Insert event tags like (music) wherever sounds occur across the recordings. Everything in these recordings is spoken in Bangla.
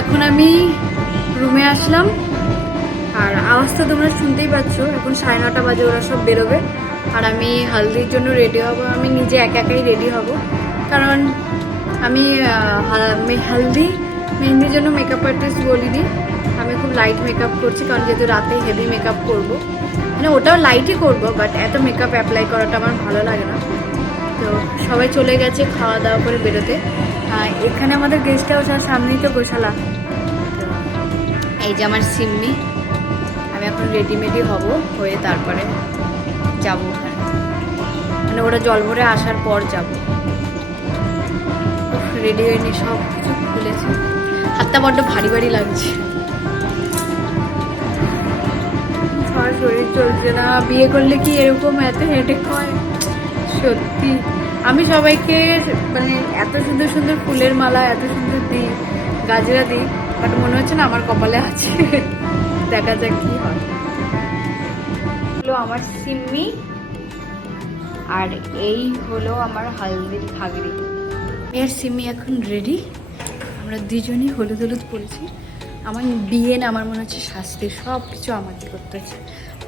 এখন আমি রুমে আসলাম। আর আওয়াজটা তোমরা শুনতেই পাচ্ছ। এখন সাড়ে নটা বাজে, ওরা সব বেরোবে। আর আমি হালদির জন্য রেডি হব। আমি নিজে একা একাই রেডি হব। কারণ আমি হালদি মেহেন্দির জন্য মেকআপ আর্টিস্ট বলিনি আমি খুব লাইট মেকআপ করছি, কারণ যেহেতু রাতে হেভি মেকআপ করব। মানে ওটাও লাইটই করব বাট এত মেকআপ অ্যাপ্লাই করাটা আমার ভালো লাগে না। তো সবাই চলে গেছে খাওয়া দাওয়া করে বেরোতে। এখানে আমাদের গেস্ট হাউস আর সামনেই তো গোশালা। এই যে আমার সিম্মি। আমি এখন রেডিমেডি হব হয়ে তারপরে যাব ওখানে। মানে ওরা জল ভরে আসার পর যাব। রেডি হয়ে নিয়ে সব কিছু খুলেছে। হাতটা বড্ড ভারী ভারী লাগছে। শরীর চলছে না বিয়ে করলে কি এরকম এত হেডেক হয়? সত্যি। আমি সবাইকে মানে এত সুন্দর সুন্দর ফুলের মালা, এত সুন্দর দিই, গাজরা দিই বাট মনে হচ্ছে না আমার কপালে আছে। দেখা যাক কি হয়। হলো আমার সিম্মি আর এই হলো আমার হালদির ঘাগরি আমি আর সিম্মি এখন রেডি আমরা দুজনই হলুদ হলুদ পরেছি। আমার বিয়ে না, আমার মনে হচ্ছে শাস্তি সব কিছু আমাকে করতে হচ্ছে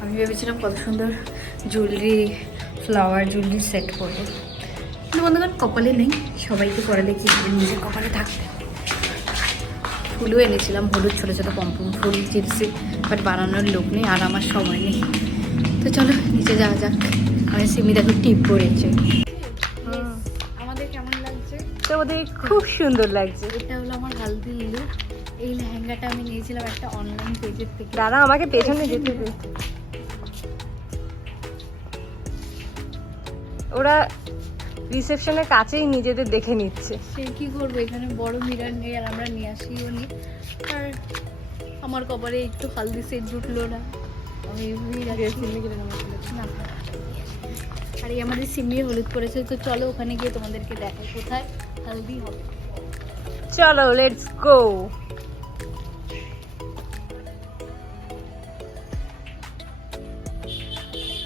আমি ভেবেছিলাম কত সুন্দর জুয়েলারি ফ্লাওয়ার জুয়েলারি সেট করব। বন্ধুগণ কপালে নেই। সবাইকে কি হবে, নিজের কপালে থাকবে। ফুলও এনেছিলাম হলুদ ছোটো ছোটো পম্পম ফুল চিপসি বাট বানানোর লোক নেই আর আমার সময় নেই। তো চলো নিচে যাওয়া যাক। আমি সিমি দেখো টিপ পরেছে। আমাদের কেমন লাগছে? তো ওদের খুব সুন্দর লাগছে। এটা হলো আমার হালদি লুক এই লেহেঙ্গাটা আমি নিয়েছিলাম একটা অনলাইন পেজের থেকে। দাদা আমাকে পেছনে যেতে ওরা রিসেপশনের কাছেই নিজেদের দেখে নিচ্ছে। সে কি করব? এখানে বড় মিরার নেই আর আমরা নিয়ে আসিও নি। আর আমার কপালে একটু হালদি সেট জুটলো না। আমি না। আর এই আমাদের সিমড়ি হলুদ পড়েছে তো চলো ওখানে গিয়ে তোমাদেরকে দেখাই কোথায় হালদি হবে চলো লেটস গো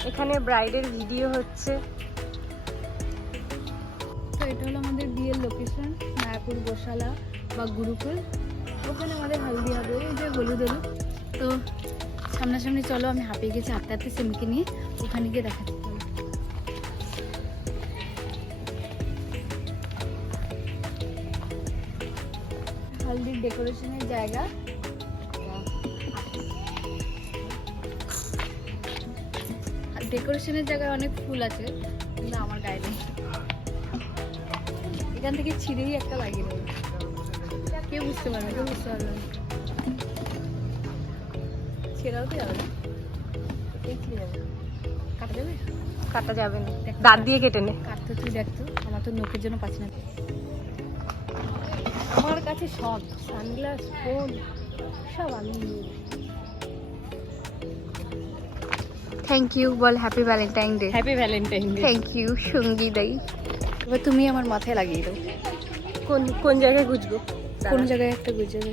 এখানে ব্রাইডের ভিডিও হচ্ছে। এটা হলো আমাদের বিয়ের লোকেশন মায়াপুর গোশালা বা গুরুকুল। ওখানে আমাদের হালদি হবে, এই যে হলুদ হলুদ। তো সামনাসামনি চলো, আমি হাঁপিয়ে গেছি, হাঁটতে হাঁটতে সিমকে নিয়ে ওখানে গিয়ে দেখাচ্ছি। হালদির ডেকোরেশনের জায়গা। ডেকোরেশনের জায়গায় অনেক ফুল আছে, কিন্তু আমার গায়ে নেই। এখান থেকে ছিঁড়েই একটা লাগিয়ে দেবো। কেউ বুঝতে পারবে কেউ বুঝতে পারবে না। ছেঁড়াও তো যাবে এই ছিঁড়ে যাবে। কাটা যাবে? কাটা যাবে না। দাঁত দিয়ে কেটে নে। কাটতে তুই দেখতো আমার তো নোকের জন্য পাচ্ছি না। আমার কাছে সব সানগ্লাস ফোন সব আমি thank you ball happy Valentine day happy Valentine day thank you সঙ্গী দাই। এবার তুমি আমার মাথায় লাগিয়ে দাও। কোন কোন জায়গায় গুজবো? কোন জায়গায় একটা গুজবে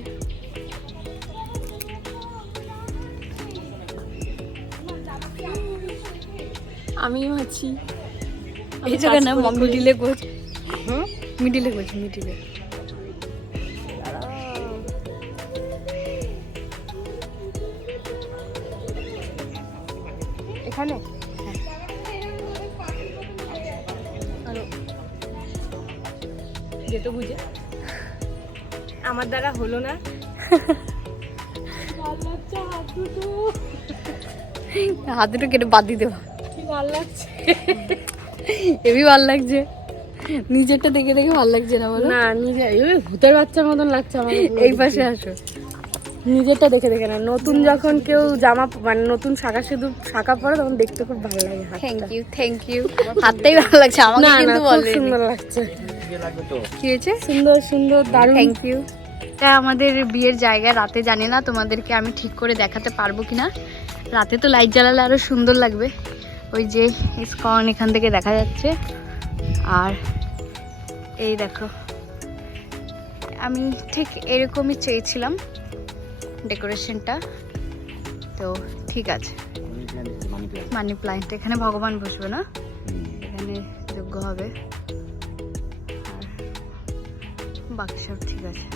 আমি আছি। এই জায়গা না মিডিলে গোজ হুম? মিডিলে গোজ মিডিলে। হলো না? হাত দুটো। কেটে বাদ দিয়ে দেবো। ভালো লাগছে? হেবি ভালো লাগছে। নিজেরটা দেখে দেখে ভালো লাগছে না বলো? না নিজে ওই ভূতের বাচ্চার মতন লাগছে আমার। এই পাশে আসো। নিজেরটা দেখে দেখে না। নতুন যখন কেউ জামা মানে নতুন শাখা শুধু শাখা পরে তখন দেখতে খুব ভালো লাগে থ্যাংক ইউ থ্যাংক ইউ হাতটাই ভালো লাগছে আমাকে কিন্তু বলে সুন্দর লাগছে। কি হয়েছে? সুন্দর সুন্দর দারুণ। থ্যাংক ইউ তা আমাদের বিয়ের জায়গা, রাতে জানি না তোমাদেরকে আমি ঠিক করে দেখাতে পারব কিনা। রাতে তো লাইট জ্বালালে আরও সুন্দর লাগবে। ওই যে ইস্কন এখান থেকে দেখা যাচ্ছে। আর এই দেখো, আমি ঠিক এরকমই চেয়েছিলাম ডেকোরেশনটা তো ঠিক আছে। মানি প্লান্ট এখানে ভগবান বসবে না? এখানে যোগ্য হবে। আর বাকি সব ঠিক আছে।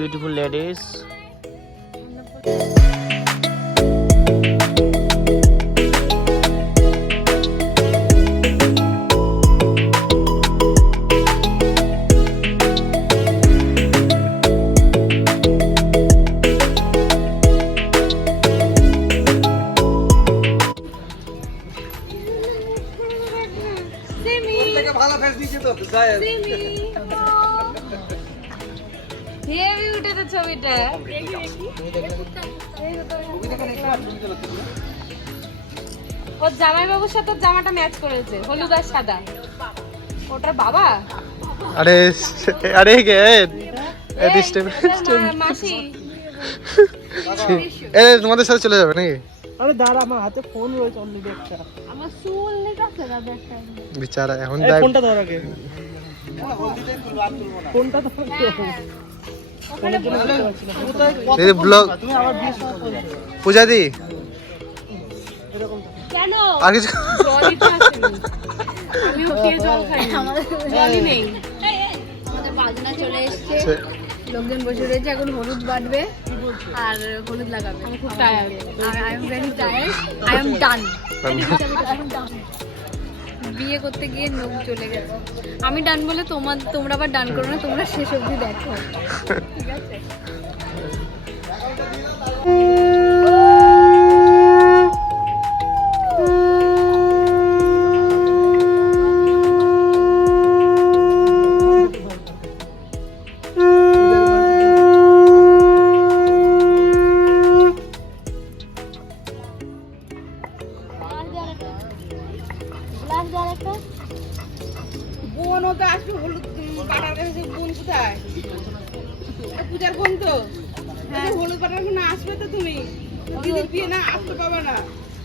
Beautiful ladies. জামাই বাবুর সাথে জামাটা ম্যাচ করেছে হলুদ আর সাদা। ওটার বাবা? আরে আরে কে? মাসি। (laughs) এ তোমাদের সাথে চলে যাবে নাকি? আরে দাঁড়া আমার হাতে ফোন রয়েছে আমার চুল বিচারা এখন দেখ ফোনটা ধর আগে। ফোনটা ধর হ্যাঁ, পূজা দি এসছে। সে- লোকজন বসে রয়েছে এখন হলুদ বাটবে আর হলুদ লাগাবে। আমি খুব tired I am very tired I am done বিয়ে করতে গিয়ে নোক চলে গেছে। আমি ডান বলে তোমার তোমরা আবার ডান করো না তোমরা শেষ অবধি দেখো। ঠিক আছে?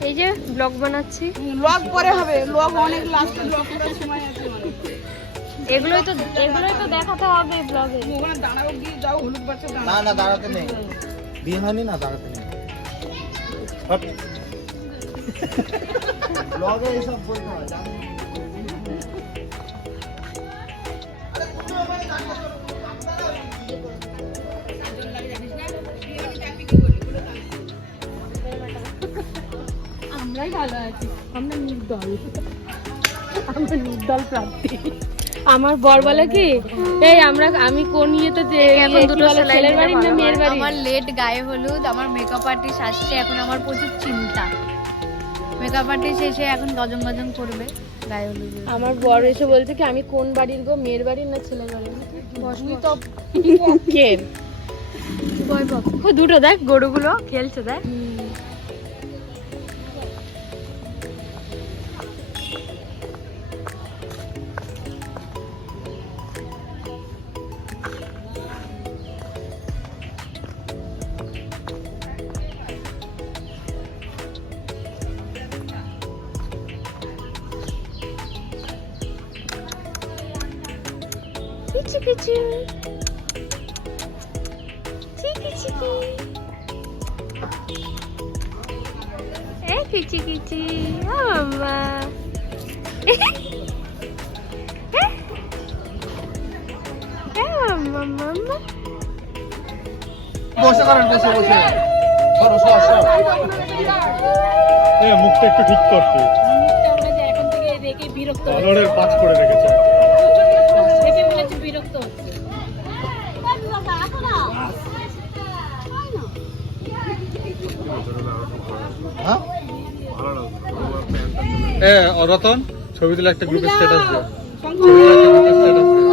এই যে ব্লগ বানাচ্ছি। লগ পরে হবে লগ অনেক লাস্টে লগ করার সময় আছে মানে। এগুলোই তো এগুলোই তো দেখাতে হবে ব্লগে ওখানে দাঁড়াও গিয়ে যাও হলুদ বাচ্চা না না দাঁড়াতে নেই। বিয়ে হয়নি না দাঁড়াতে নেই। ব্লগে (laughs) এইসব বলতে হয় আমরাই ভালো আছি। আমরা নির্দল আমরা নির্দল প্রার্থী। আমার বর বলে কি এই আমরা আমি কোন ইয়েতে যে এখন দুটো ছেলের বাড়ি না মেয়ের বাড়ি? আমার লেট গায়ে হলুদ আমার মেকআপ আর্টিস্ট আসছে এখন আমার প্রচুর চিন্তা। মেকআপ আর্টিস্ট এসে এখন গজম গজম করবে গায়ে হলুদ আমার বর এসে বলছে কি আমি কোন বাড়ির গো মেয়ের বাড়ির না ছেলের বাড়ির তুই তো কে দুটো দেখ গরুগুলো খেলছে দেখ। Pichu pichu. Chiki chiki. Eh pichu pichu. Oh mama. Eh? Eh mama mama. বসে করেন বসে বসে সরো সর সর এ মুখটা একটু ঠিক করতে এখন থেকে রেখে বিরক্ত কালারের পাঁচ করে রেখেছে এ রতন ছবি তুলে একটা গ্রুপে স্ট্যাটাস দিও। ছবি তুলে একটা গ্রুপে স্ট্যাটাস দিও।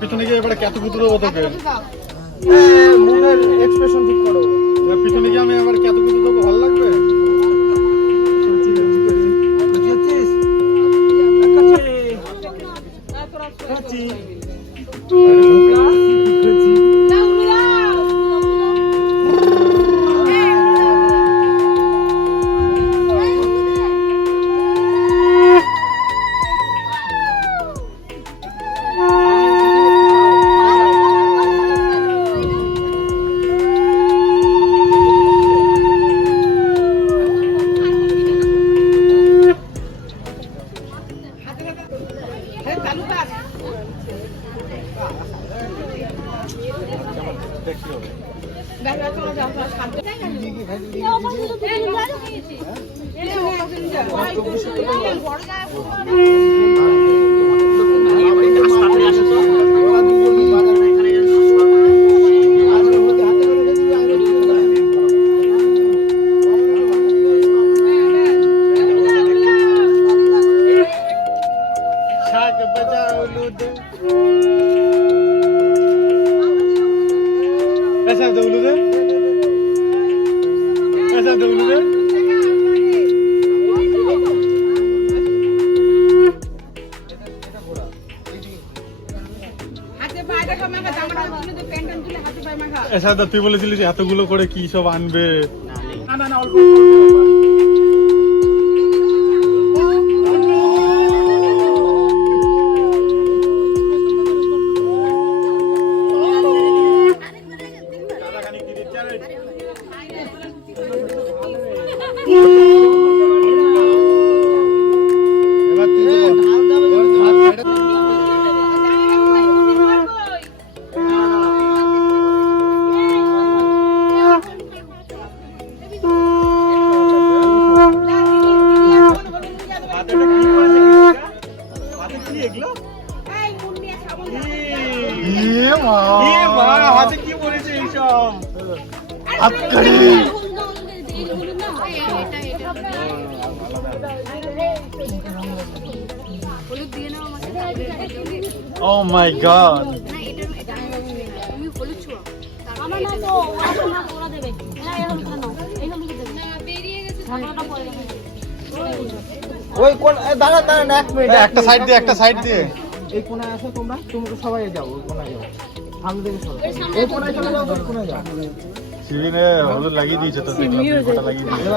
পিছনে গিয়ে এবারে কত কুতু দেবো তোকে। মুখের এক্সপ্রেশন ঠিক করো। পিছনে গিয়ে আমি এবার কত কুতু দেবো মাখা তুই বলেছিলি যে এতগুলো করে কি সব আনবে না না না অল্প ঝাঁটাটা মাই গেছে ওই কোন এ, দাঁড়া দাঁড়া এক মিনিট একটা সাইড দিয়ে একটা সাইড দিয়ে। এই কোনায় আসো তোমরা তোমরা সবাই যাও ওই কোনায় যাও। সামনে থেকে সরো। এই কোনায় চলে যাও ওই কোনায় যাও। শিবিনে হলুদ লাগিয়ে দিয়েছে তো লাগিয়ে দিয়েছে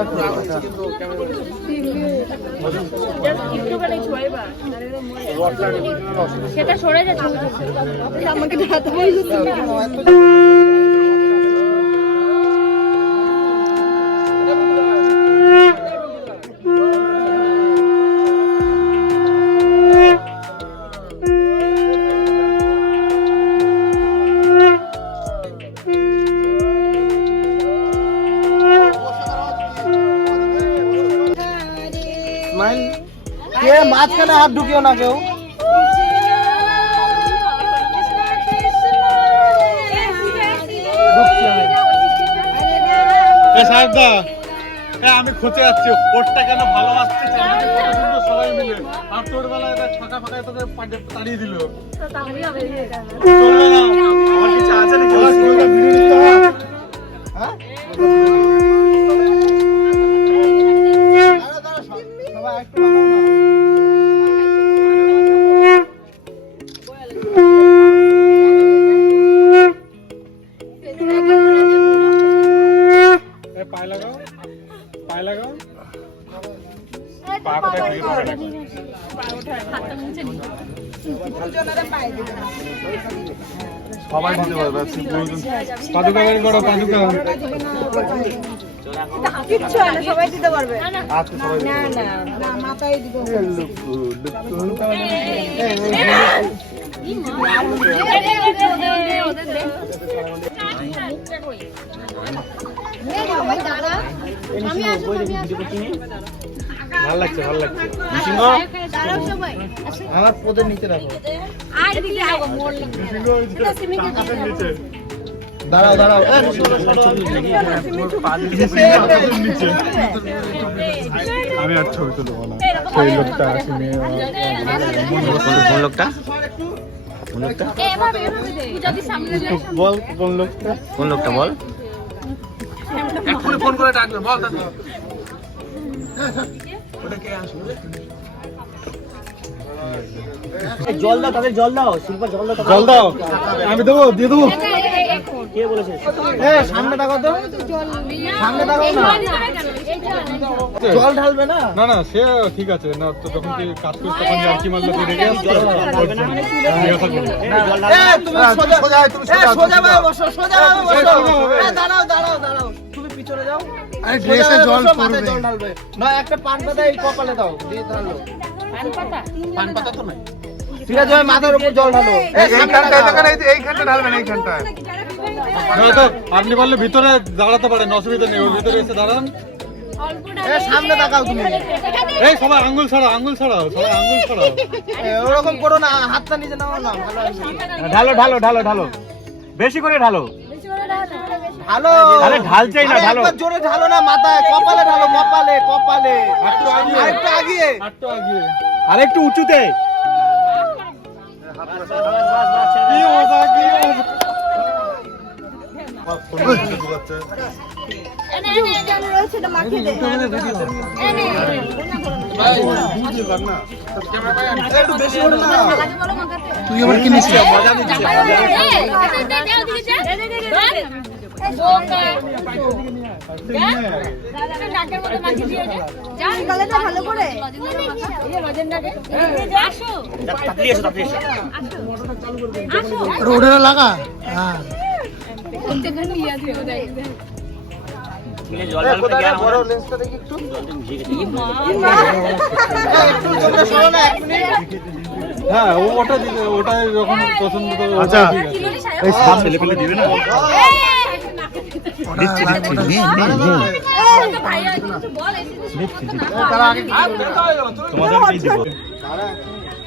সেটা সরে যাচ্ছে আমাকে মাঝখানে হাত ঢুকিও না কেউ। আমি। খুঁজে যাচ্ছি ওরটা কেন ভালো আসছে সবাই মিলে। আর তোর বেলায় ফাঁকা ফাঁকা তোকে তাড়িয়ে দিল। চলবে না আমার কিছু আছে নাকি? পাদুকা বের করো পাদুকা। কিচ্ছু না সবাই দিতে পারবে সবাই। দিতে পারবে। না মাথায় দিব ভালো লাগছে ভালো লাগছে আমার পদের নিচে রাখো আর কি যাব নিচে দাঁড়াও দাঁড়াও এ, সরো, সরো, আমি- আর ছবি তুলবো না সেই লোকটা আছে কোন লোকটা বল কোন লোকটা কোন লোকটা বল এক্ষুনি ফোন করে ডাকবে বল দাদা জল দাও তাদের জল দাও শিল্পা জল দাও জল দাও আমি দেবো দিয়ে দেবো কে বলেছে? জল ঢালবে না? না না সে ঠিক আছে। না তো যখন তুই কাজ করিস তখন মারলে আসতো জিজ্ঞাসা করব তুমি সোজা সোজা তুমি সোজা ভাবে বসো সোজা ভাবে বসো। দাঁড়াও দাঁড়াও দাঁড়াও। তুমি পিছনে যাও। আরে ড্রেসে জল পড়বে। জল ঢালবে। না একটা পান পাতা এই কপালে দাও দিয়ে ঢালো পান পাতা? পান পাতা তো নাই। ঠিক আছে মাথার উপর জল ঢালো। এইখানটা ঢালবেন আপনি বললে ভিতরে দাঁড়াতে পারেন অসুবিধা নেই ওর ভিতরে এসে দাঁড়ান। এই সামনে তাকাও তুমি। এই সবাই আঙ্গুল ছাড়াও আঙ্গুল ছাড়াও সবাই আঙ্গুল ছাড়াও। ওরকম করো না হাতটা নাও না ঢালো ঢালো ঢালো ঢালো। বেশি করে ঢালো। ঢালো। আরে ঢালছেই না, ঢালো। জোরে ঢালো না মাথায় কপালে ঢালো কপালে কপালে। একটু আগিয়ে। আরেকটু আগিয়ে। একটু আগিয়ে। আর একটু উঁচুতে। কি মজা কি মজা। তুই আবার কি রোডে লাগা হ্যাঁ। হ্যাঁ ও ওটা যখন পছন্দ তো আচ্ছা। এই ছেলে পেলে দিবে না? দিচ্ছি দিচ্ছি নে নে নে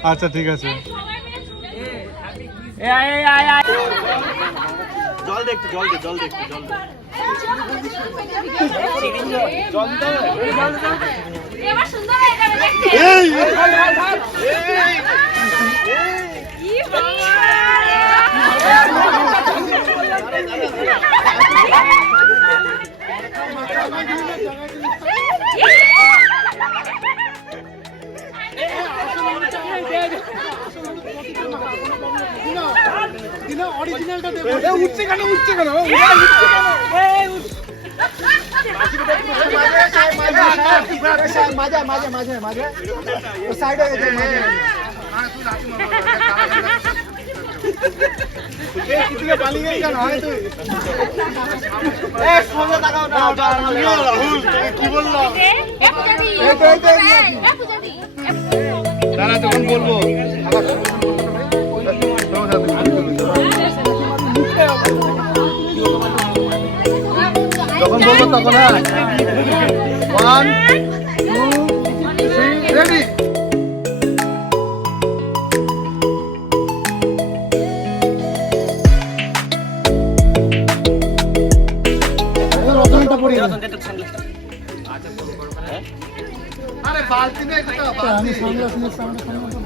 আচ্ছা ঠিক আছে। জল দেখছি জল দে এবার সুন্দর হয়ে যাবে দেখতে উঠছে মাঝে হয় দাঁড়া তখন বলব যখন বলব তখন ওয়ান টু থ্রি রেডি আরে বালতি নেই আমি সামনে সামনে সামনে।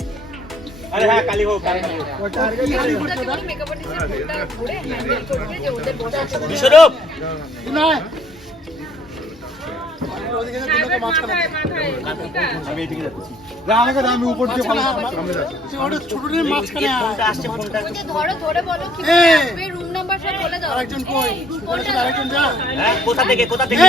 আরে হ্যাঁ কালি হোক বিশ্বরূপ! হ্যাঁ কোথা থেকে কোথা থেকে?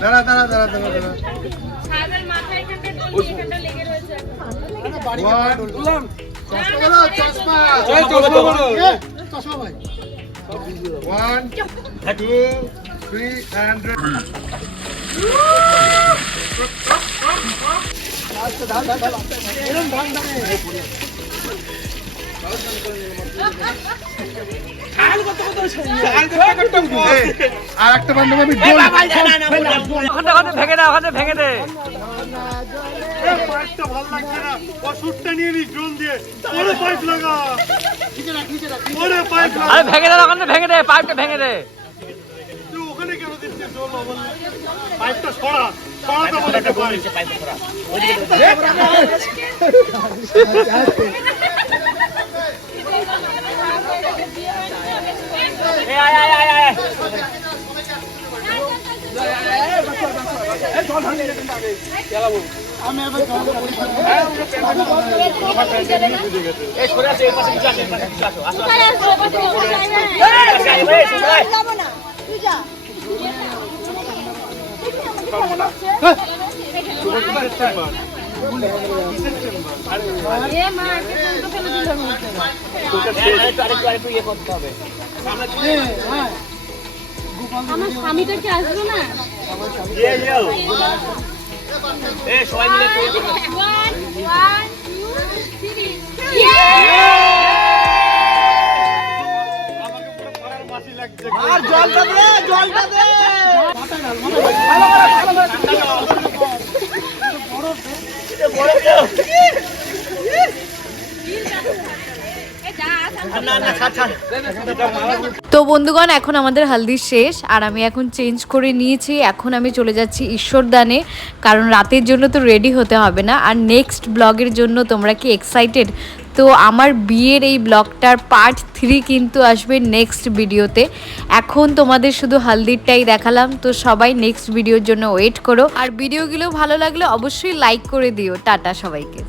দাঁড়া দাঁড়া। দাঁড়া দাঁড়া দাঁড়া মাথায় এখানটা ডলি ভেঙে দে ওখানে ভেঙে দে আরে ভেঙে দে ওখানে ভেঙে দে পাইপটা ভেঙে দে পাইপটা এই সরে আসো এই পাশে কিছু আসো এই পাশে কিছু আসো আসো আসো এই ভাই সবাই আরেকটু আরেকটু ইয়ে করতে হবে। আমার স্বামীটা কি আসবে না? সবাই মিলে একটু করবে। আর জলটা দে জলটা দে। না না ছাড় ছাড় তো বন্ধুগণ, এখন আমাদের হালদি শেষ, আর আমি এখন চেঞ্জ করে নিয়েছি। এখন আমি চলে যাচ্ছি ঈশ্বরদানে, কারণ রাতের জন্য তো রেডি হতে হবে না। আর নেক্সট ব্লগের জন্য তোমরা কি এক্সাইটেড তো আমার বিয়ের এই ব্লগটার পার্ট থ্রি কিন্তু আসবে নেক্সট ভিডিওতে এখন তোমাদের শুধু হালদিরটাই দেখালাম, তো সবাই নেক্সট ভিডিওর জন্য ওয়েট করো। আর ভিডিওগুলো ভালো লাগলে অবশ্যই লাইক করে দিও। টাটা সবাইকে।